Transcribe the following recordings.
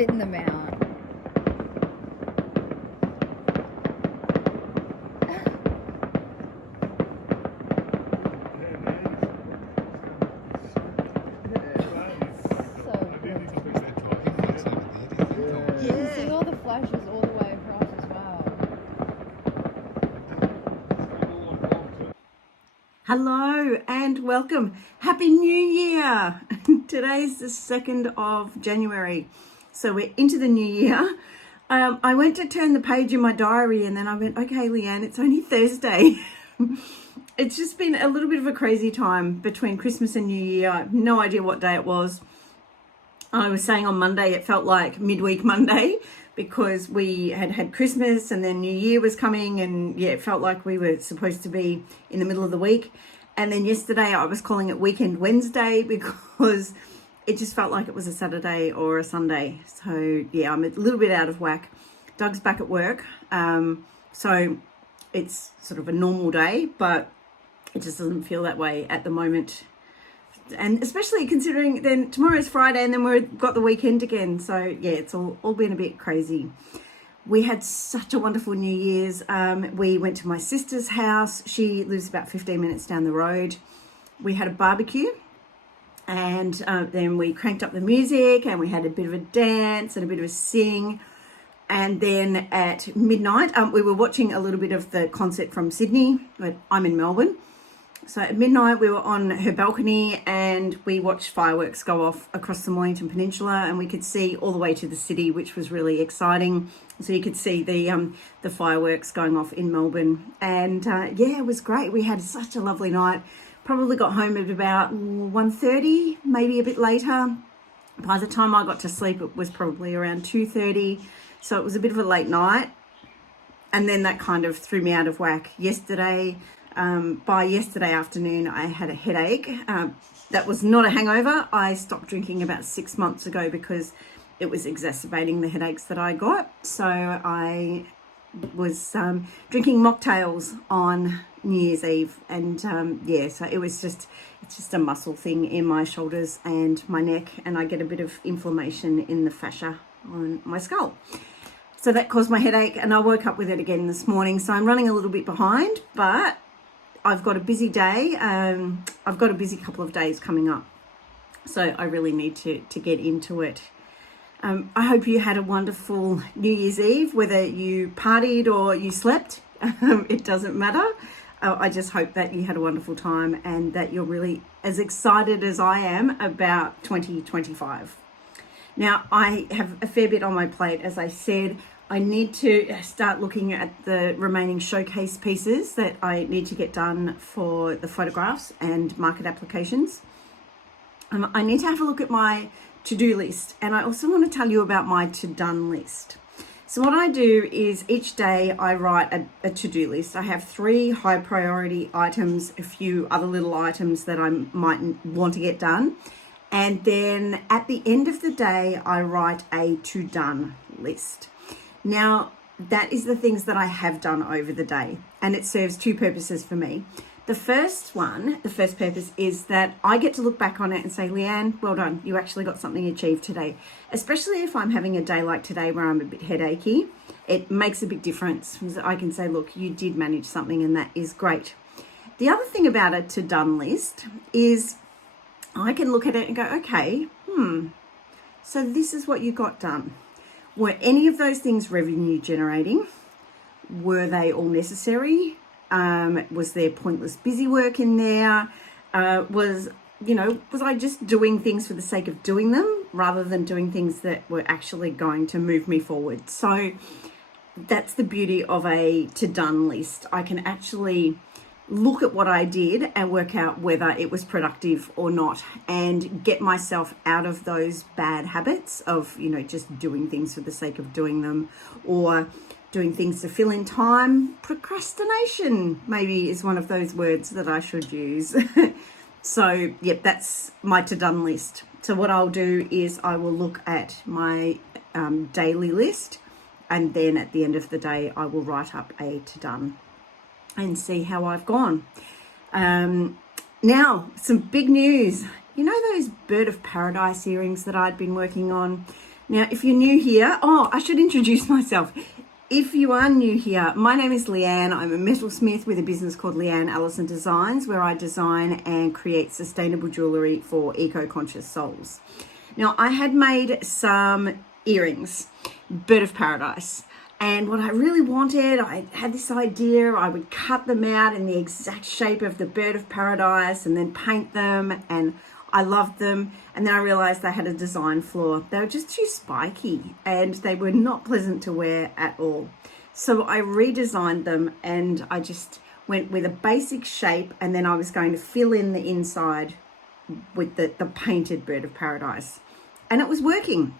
spitting them out. Flashes all the way across as well. Hello and welcome. Happy New Year. Today's the 2nd of January. So we're into the new year. I went to turn the page in my diary and then I went, okay, Leanne, it's only Thursday. It's just been a little bit of a crazy time between Christmas and New Year. I have no idea what day it was. I was saying on Monday, it felt like midweek Monday because we had Christmas and then New Year was coming, and yeah, it felt like we were supposed to be in the middle of the week. And then yesterday I was calling it Weekend Wednesday because it just felt like it was a Saturday or a Sunday. So yeah, I'm a little bit out of whack. Doug's back at work. So it's sort of a normal day, but it just doesn't feel that way at the moment. And especially considering then tomorrow's Friday and then we've got the weekend again. So yeah, it's all been a bit crazy. We had such a wonderful New Year's. We went to my sister's house. She lives about 15 minutes down the road. We had a barbecue and then we cranked up the music and we had a bit of a dance and a bit of a sing. And then at midnight, we were watching a little bit of the concert from Sydney, but I'm in Melbourne. So at midnight, we were on her balcony and we watched fireworks go off across the Mornington Peninsula, and we could see all the way to the city, which was really exciting. So you could see the fireworks going off in Melbourne. And yeah, it was great. We had such a lovely night. Probably got home at about 1:30, maybe a bit later. By the time I got to sleep, it was probably around 2:30. So it was a bit of a late night. And then that kind of threw me out of whack yesterday. By yesterday afternoon, I had a headache. That was not a hangover. I stopped drinking about 6 months ago because it was exacerbating the headaches that I got. So I was drinking mocktails on New Year's Eve, and yeah, so it's just a muscle thing in my shoulders and my neck, and I get a bit of inflammation in the fascia on my skull. So that caused my headache, and I woke up with it again this morning. So I'm running a little bit behind, but I've got a busy day. I've got a busy couple of days coming up. So I really need to get into it. I hope you had a wonderful New Year's Eve, whether you partied or you slept. It doesn't matter. I just hope that you had a wonderful time and that you're really as excited as I am about 2025. Now, I have a fair bit on my plate, as I said. I need to start looking at the remaining showcase pieces that I need to get done for the photographs and market applications. I need to have a look at my to-do list, and I also want to tell you about my to-done list. So what I do is each day I write a to-do list. I have 3 high priority items, a few other little items that I might want to get done. And then at the end of the day, I write a to-done list. Now, that is the things that I have done over the day, and it serves 2 purposes for me. The first purpose is that I get to look back on it and say, Leanne, well done. You actually got something achieved today. Especially if I'm having a day like today where I'm a bit headachy, it makes a big difference. I can say, look, you did manage something, and that is great. The other thing about a to-done list is I can look at it and go, okay, so this is what you got done. Were any of those things revenue generating? Were they all necessary? Was there pointless busy work in there? Was I just doing things for the sake of doing them rather than doing things that were actually going to move me forward? So that's the beauty of a to-done list. I can actually look at what I did and work out whether it was productive or not, and get myself out of those bad habits of, just doing things for the sake of doing them, or doing things to fill in time. Procrastination maybe is one of those words that I should use. So, yep, that's my to-done list. So what I'll do is I will look at my daily list, and then at the end of the day, I will write up a to-done and see how I've gone. Now, some big news. You know those Bird of Paradise earrings that I'd been working on? Now, if you're new here, I should introduce myself. If you are new here, my name is Leanne. I'm a metalsmith with a business called Leanne Allison Designs, where I design and create sustainable jewellery for eco-conscious souls. Now, I had made some earrings, bird of paradise. And what I really wanted, I had this idea, I would cut them out in the exact shape of the bird of paradise and then paint them, and I loved them. And then I realized they had a design flaw. They were just too spiky and they were not pleasant to wear at all. So I redesigned them and I just went with a basic shape, and then I was going to fill in the inside with the painted bird of paradise. And it was working,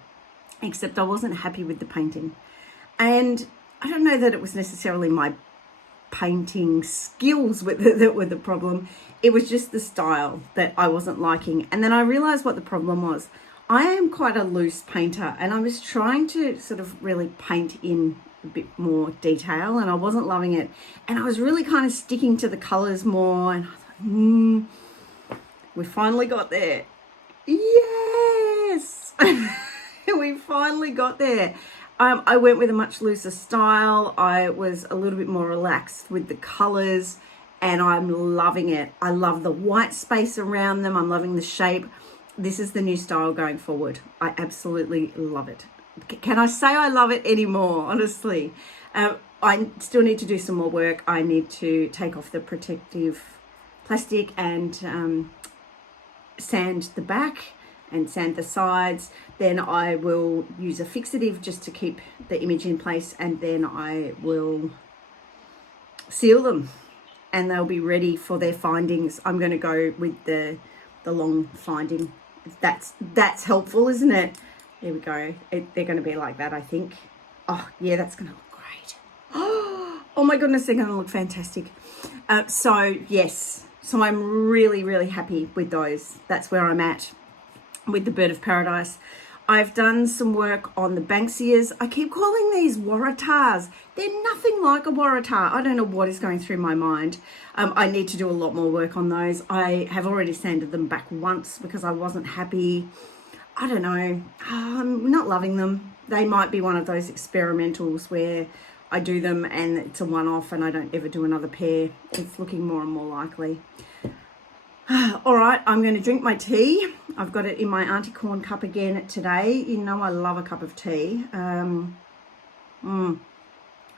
except I wasn't happy with the painting. And I don't know that it was necessarily my painting skills that were the problem. It was just the style that I wasn't liking. And then I realized what the problem was. I am quite a loose painter, and I was trying to sort of really paint in a bit more detail, and I wasn't loving it. And I was really kind of sticking to the colors more, and I thought, we finally got there. Yes! We finally got there. I went with a much looser style. I was a little bit more relaxed with the colors, and I'm loving it. I love the white space around them. I'm loving the shape. This is the new style going forward. I absolutely love it. Can I say I love it anymore? Honestly, I still need to do some more work. I need to take off the protective plastic and sand the back and sand the sides. Then I will use a fixative just to keep the image in place, and then I will seal them and they'll be ready for their findings. I'm going to go with the long finding. That's helpful, isn't it? There we go. They're going to be like that, I think. Oh yeah, that's going to look great. Oh my goodness, they're going to look fantastic. So yes, so I'm really, really happy with those. That's where I'm at with the bird of paradise. I've done some work on the Banksias. I keep calling these Waratahs. They're nothing like a Waratah. I don't know what is going through my mind. I need to do a lot more work on those. I have already sanded them back once because I wasn't happy. I don't know. I'm not loving them. They might be one of those experimentals where I do them and it's a one-off and I don't ever do another pair. It's looking more and more likely. All right, I'm going to drink my tea. I've got it in my Auntie Corn cup again today. You know I love a cup of tea. I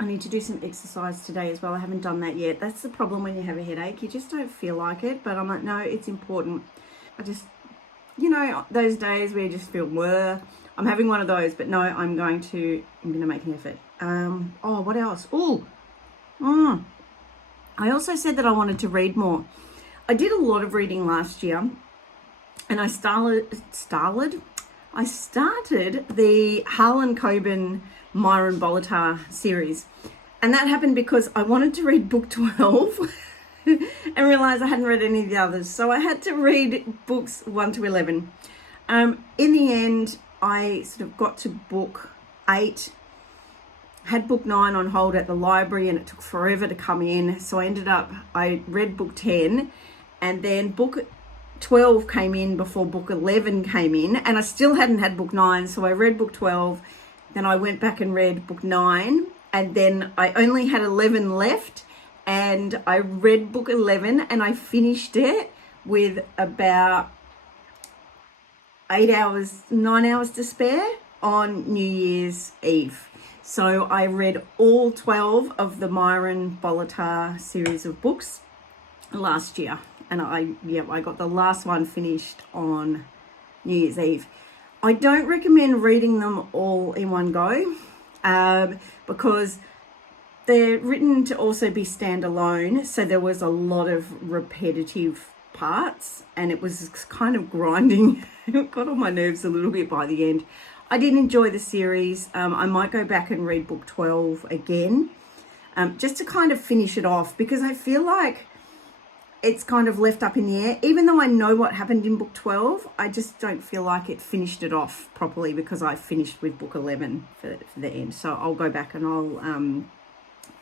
need to do some exercise today as well. I haven't done that yet. That's the problem when you have a headache. You just don't feel like it. But I'm like, no, it's important. I just, those days where you just feel, I'm having one of those. But no, I'm going to make an effort. What else? I also said that I wanted to read more. I did a lot of reading last year, and I started the Harlan Coben Myron Bolitar series, and that happened because I wanted to read book 12 and realized I hadn't read any of the others, so I had to read books 1 to 11. In the end, I sort of got to book 8, had book 9 on hold at the library, and it took forever to come in, so I read book 10. And then book 12 came in before book 11 came in, and I still hadn't had book 9, so I read book 12. Then I went back and read book 9, and then I only had 11 left, and I read book 11, and I finished it with about 9 hours to spare on New Year's Eve. So I read all 12 of the Myron Bolitar series of books last year. And I got the last one finished on New Year's Eve. I don't recommend reading them all in one go because they're written to also be standalone. So there was a lot of repetitive parts and it was kind of grinding. It got on my nerves a little bit by the end. I did enjoy the series. I might go back and read book 12 again just to kind of finish it off because I feel like it's kind of left up in the air. Even though I know what happened in book 12, I just don't feel like it finished it off properly because I finished with book 11 for the end. So I'll go back and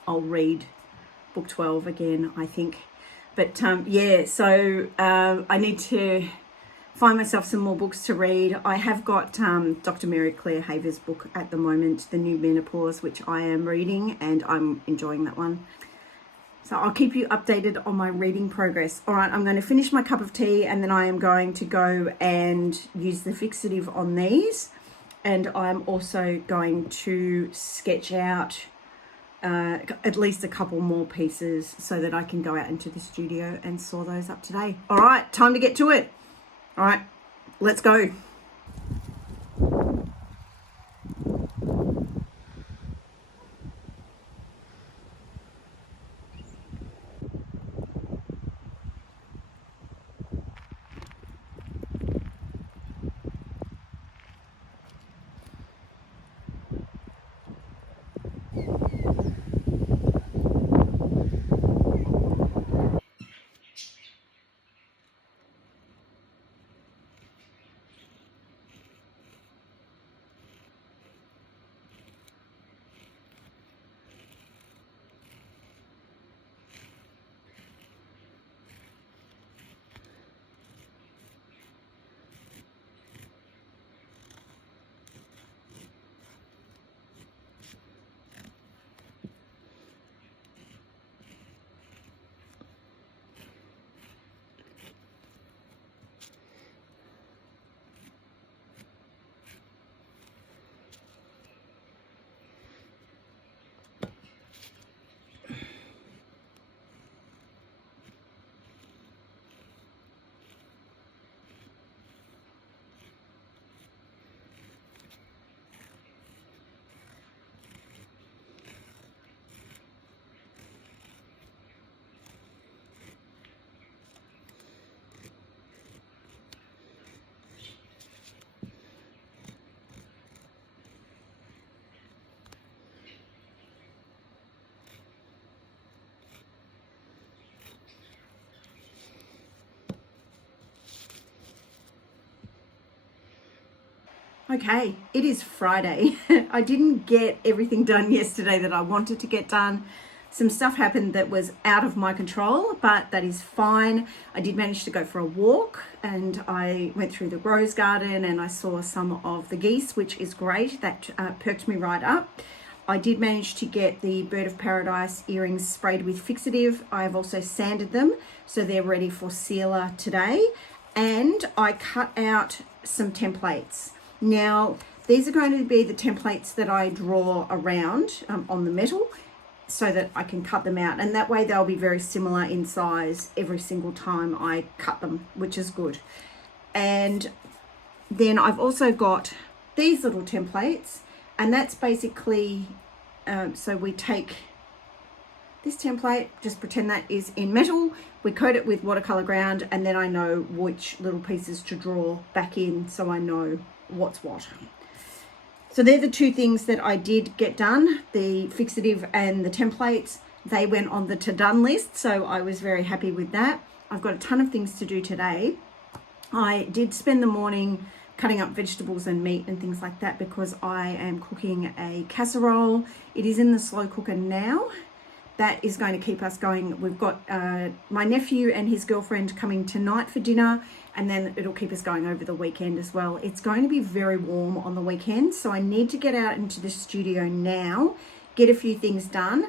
I'll read book 12 again, I think. But so I need to find myself some more books to read. I have got Dr. Mary Claire Haver's book at the moment, The New Menopause, which I am reading, and I'm enjoying that one. So I'll keep you updated on my reading progress. All right, I'm going to finish my cup of tea, and then I am going to go and use the fixative on these. And I'm also going to sketch out at least a couple more pieces so that I can go out into the studio and saw those up today. All right, time to get to it. All right, let's go. Okay, it is Friday. I didn't get everything done yesterday that I wanted to get done. Some stuff happened that was out of my control, but that is fine. I did manage to go for a walk, and I went through the rose garden and I saw some of the geese, which is great. That perked me right up. I did manage to get the Bird of Paradise earrings sprayed with fixative. I've also sanded them, so they're ready for sealer today. And I cut out some templates. Now, these are going to be the templates that I draw around on the metal so that I can cut them out. And that way they'll be very similar in size every single time I cut them, which is good. And then I've also got these little templates, and that's basically, so we take this template, just pretend that is in metal, we coat it with watercolor ground, and then I know which little pieces to draw back in so I know what's what. So they're the two things that I did get done, the fixative and the templates. They went on the to-done list, so I was very happy with that. I've got a ton of things to do today. I did spend the morning cutting up vegetables and meat and things like that because I am cooking a casserole. It is in the slow cooker now. That is going to keep us going. We've got my nephew and his girlfriend coming tonight for dinner, and then it'll keep us going over the weekend as well. It's going to be very warm on the weekend, so I need to get out into the studio now, get a few things done.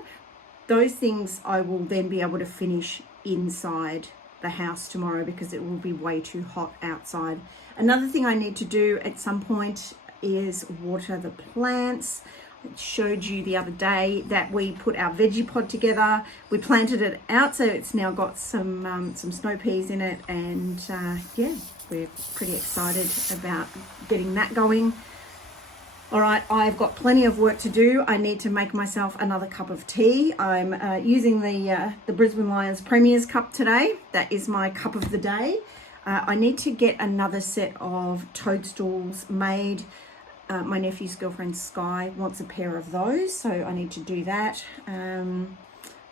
Those things I will then be able to finish inside the house tomorrow because it will be way too hot outside. Another thing I need to do at some point is water the plants. I showed you the other day that we put our veggie pod together. We planted it out, so it's now got some snow peas in it, and yeah, we're pretty excited about getting that going. All right, I've got plenty of work to do. I need to make myself another cup of tea. I'm using the Brisbane Lions Premier's cup today. That is my cup of the day. I need to get another set of toadstools made. My nephew's girlfriend Sky wants a pair of those, so I need to do that. And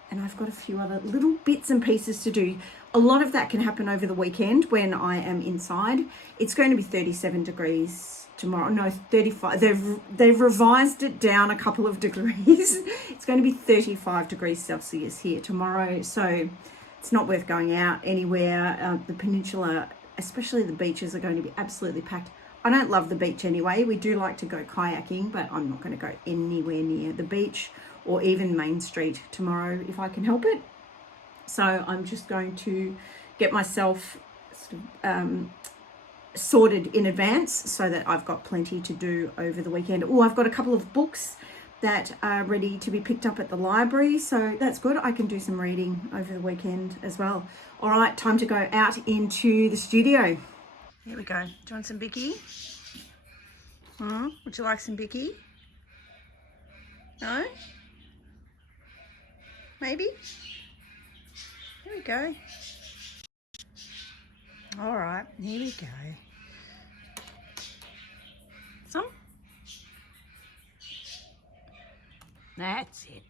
I've got a few other little bits and pieces to do. A lot of that can happen over the weekend when I am inside. It's going to be 37 degrees tomorrow. No, 35. They've revised it down a couple of degrees. It's going to be 35 degrees Celsius here tomorrow, so it's not worth going out anywhere. The peninsula especially the beaches are going to be absolutely packed. I don't love the beach anyway. We do like to go kayaking, but I'm not going to go anywhere near the beach or even Main Street tomorrow if I can help it. So I'm just going to get myself sorted in advance so that I've got plenty to do over the weekend. Oh, I've got a couple of books that are ready to be picked up at the library, so that's good. I can do some reading over the weekend as well. All right, time to go out into the studio. Here we go. Do you want some Bicky? Would you like some Bicky? No? Maybe? Here we go. All right, here we go. Some? That's it.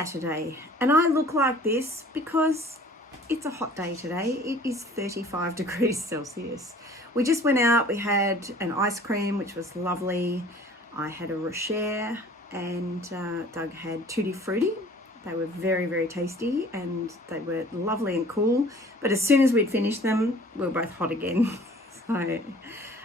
Saturday and I look like this because it's a hot day today. It is 35 degrees Celsius. We just went out, we had an ice cream, which was lovely. I had a Rocher and Doug had Tutti Frutti. They were very, very tasty and they were lovely and cool. But as soon as we'd finished them, we were both hot again. So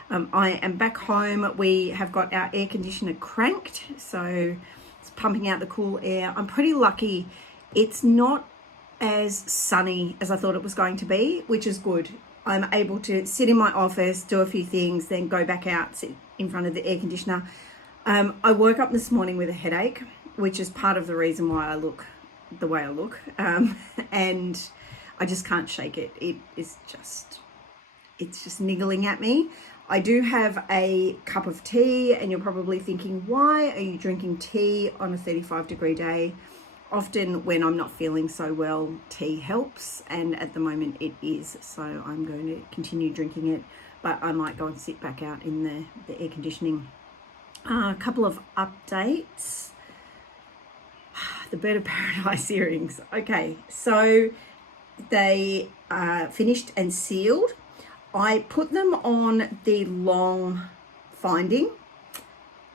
I am back home. We have got our air conditioner cranked, so it's pumping out the cool air. I'm pretty lucky. It's not as sunny as I thought it was going to be, which is good. I'm able to sit in my office, do a few things, then go back out, sit in front of the air conditioner. I woke up this morning with a headache, which is part of the reason why I look the way I look. And I just can't shake it. It's just niggling at me. I do have a cup of tea, and you're probably thinking, why are you drinking tea on a 35-degree day? Often when I'm not feeling so well, tea helps, and at the moment it is, so I'm going to continue drinking it, but I might go and sit back out in the air conditioning. A couple of updates. The Bird of Paradise earrings. Okay, so they finished and sealed. I put them on the long finding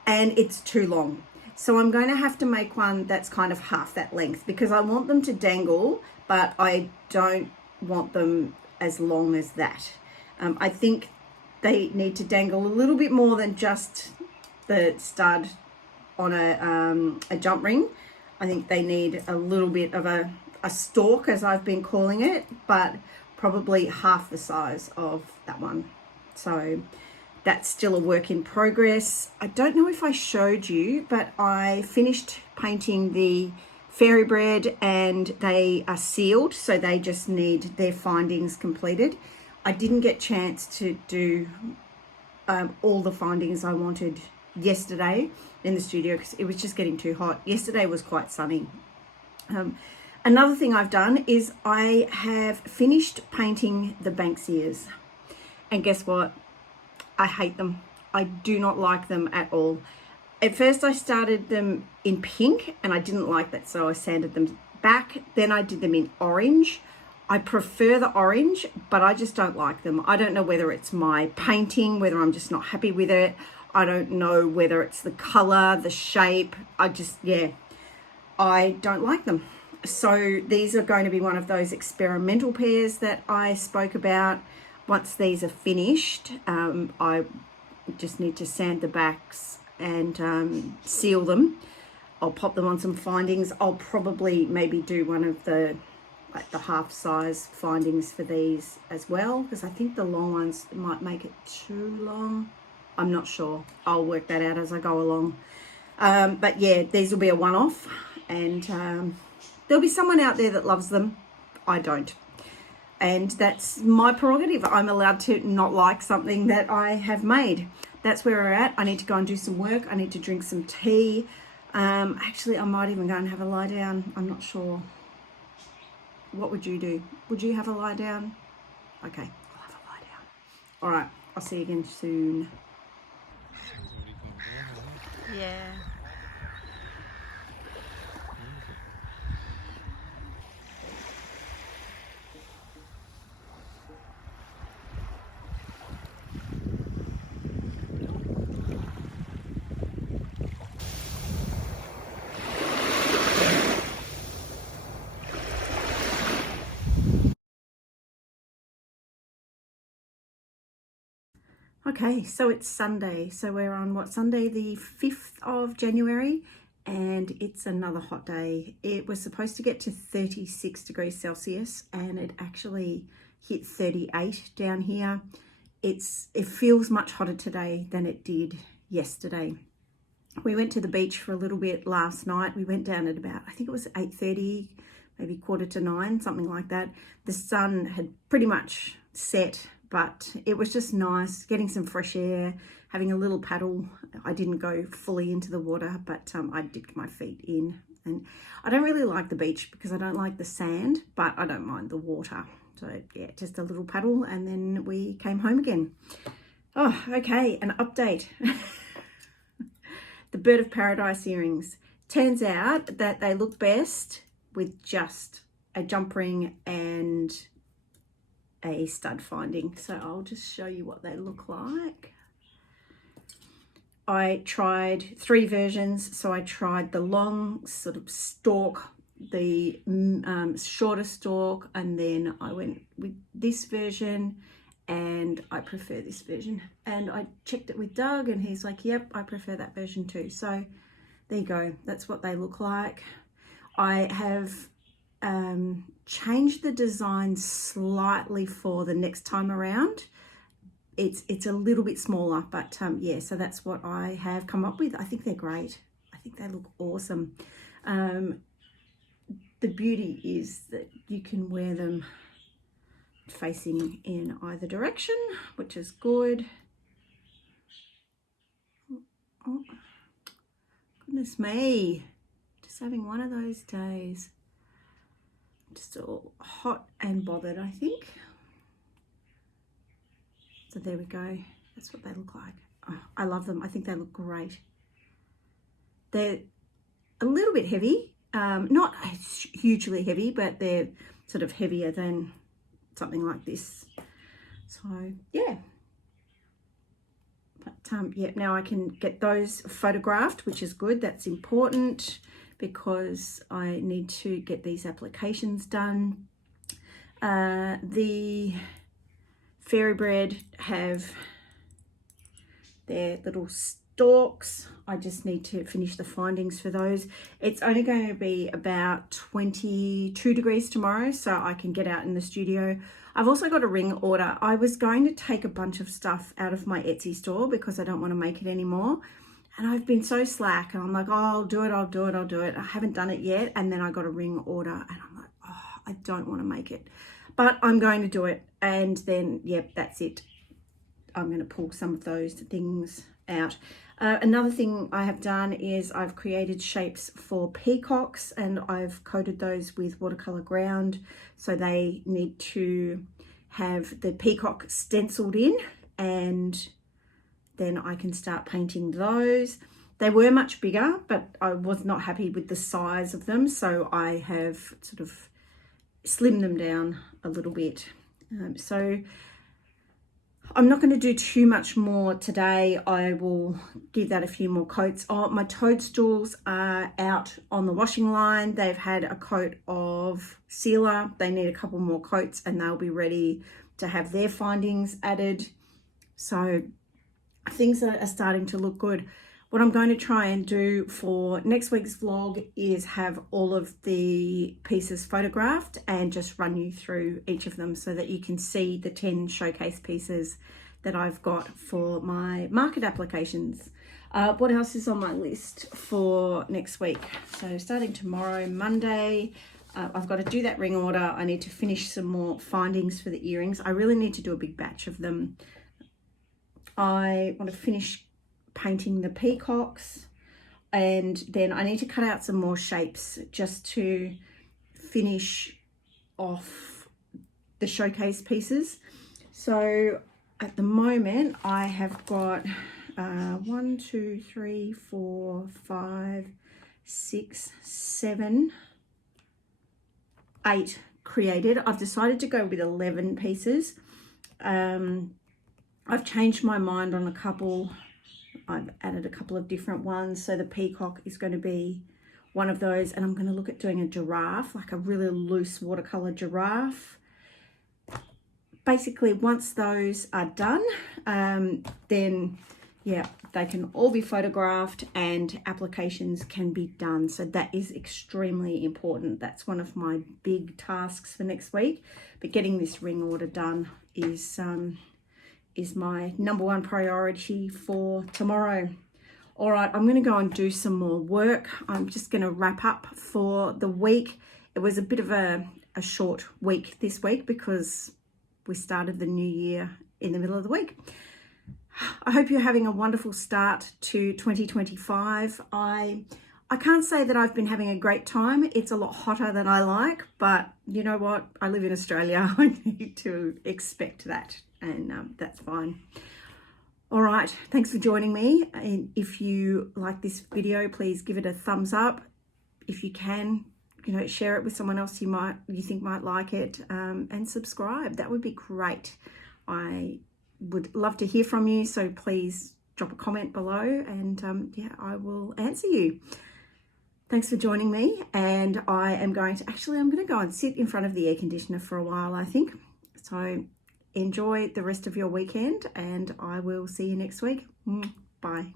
and it's too long. So I'm going to have to make one that's kind of half that length because I want them to dangle, but I don't want them as long as that. I think they need to dangle a little bit more than just the stud on a jump ring. I think they need a little bit of a stalk, as I've been calling it, but probably half the size of that one. So that's still a work in progress. I don't know if I showed you, but I finished painting the fairy bread and they are sealed, so they just need their findings completed. I didn't get a chance to do all the findings I wanted yesterday in the studio because it was just getting too hot. Yesterday was quite sunny. Another thing I've done is I have finished painting the Bank's ears. And guess what? I hate them. I do not like them at all. At first I started them in pink and I didn't like that, so I sanded them back. Then I did them in orange. I prefer the orange, but I just don't like them. I don't know whether it's my painting, whether I'm just not happy with it. I don't know whether it's the color, the shape. I don't like them. So these are going to be one of those experimental pairs that I spoke about. Once these are finished, I just need to sand the backs and seal them. I'll pop them on some findings. I'll probably maybe do one of the half size findings for these as well, because I think the long ones might make it too long. I'm not sure. I'll work that out as I go along. But yeah, these will be a one-off, and there'll be someone out there that loves them. I don't. And that's my prerogative. I'm allowed to not like something that I have made. That's where we're at. I need to go and do some work. I need to drink some tea. Actually, I might even go and have a lie down. I'm not sure. What would you do? Would you have a lie down? Okay, I'll have a lie down. All right, I'll see you again soon. Yeah. Okay, so it's Sunday. So we're on Sunday the 5th of January, and it's another hot day. It was supposed to get to 36 degrees Celsius and it actually hit 38 down here. It feels much hotter today than it did yesterday. We went to the beach for a little bit last night. We went down at about, I think it was 8:30, maybe 8:45, something like that. The sun had pretty much set, but it was just nice getting some fresh air, having a little paddle. I didn't go fully into the water, but I dipped my feet in. And I don't really like the beach because I don't like the sand, but I don't mind the water. So yeah, just a little paddle and then we came home again. Oh, okay, an update. The Bird of Paradise earrings. turns out that they look best with just a jump ring and a stud finding. So I'll just show you what they look like. I tried 3 versions. So I tried the long sort of stalk, the shorter stalk, and then I went with this version, and I prefer this version. And I checked it with Doug, and he's like, yep, I prefer that version too. So there you go. That's what they look like. I have changed the design slightly for the next time around. It's a little bit smaller, but yeah, so that's what I have come up with. I think they're great. I think they look awesome. The beauty is that you can wear them facing in either direction, which is good. Oh, goodness me, just having one of those days. Just all hot and bothered, I think. So there we go. That's what they look like. Oh, I love them. I think they look great. They're a little bit heavy, not hugely heavy, but they're sort of heavier than something like this. So yeah. But yeah, now I can get those photographed, which is good. That's important because I need to get these applications done. The Fairy Bread have their little stalks. I just need to finish the findings for those. It's only going to be about 22 degrees tomorrow, so I can get out in the studio. I've also got a ring order. I was going to take a bunch of stuff out of my Etsy store because I don't want to make it anymore. And I've been so slack, and I'm like, oh, I'll do it. I haven't done it yet. And then I got a ring order, and I'm like, oh, I don't want to make it. But I'm going to do it. And then, yep, that's it. I'm going to pull some of those things out. Another thing I have done is I've created shapes for peacocks, and I've coated those with watercolor ground. So they need to have the peacock stenciled in, and then I can start painting those. They were much bigger, but I was not happy with the size of them. So I have sort of slimmed them down a little bit. So I'm not going to do too much more today. I will give that a few more coats. Oh, my toadstools are out on the washing line. They've had a coat of sealer. They need a couple more coats and they'll be ready to have their findings added. So things are starting to look good. What I'm going to try and do for next week's vlog is have all of the pieces photographed and just run you through each of them so that you can see the 10 showcase pieces that I've got for my market applications. What else is on my list for next week? So starting tomorrow, Monday, I've got to do that ring order. I need to finish some more findings for the earrings. I really need to do a big batch of them. I want to finish painting the peacocks, and then I need to cut out some more shapes just to finish off the showcase pieces. So at the moment I have got 1, 2, 3, 4, 5, 6, 7, 8 created. I've decided to go with 11 pieces. I've changed my mind on a couple. I've added a couple of different ones. So the peacock is going to be one of those, and I'm going to look at doing a giraffe, like a really loose watercolor giraffe. Basically, once those are done, then yeah, they can all be photographed and applications can be done. So that is extremely important. That's one of my big tasks for next week. But getting this ring order done is my number one priority for tomorrow. All right, I'm going to go and do some more work. I'm just going to wrap up for the week. It was a bit of a short week this week because we started the new year in the middle of the week. I hope you're having a wonderful start to 2025. I can't say that I've been having a great time. It's a lot hotter than I like, but you know what? I live in Australia. I need to expect that, and that's fine. All right, thanks for joining me. And if you like this video, please give it a thumbs up. If you can, share it with someone else you think might like it, and subscribe. That would be great. I would love to hear from you, so please drop a comment below, and I will answer you. Thanks for joining me, and I'm going to go and sit in front of the air conditioner for a while, I think. So enjoy the rest of your weekend, and I will see you next week. Bye.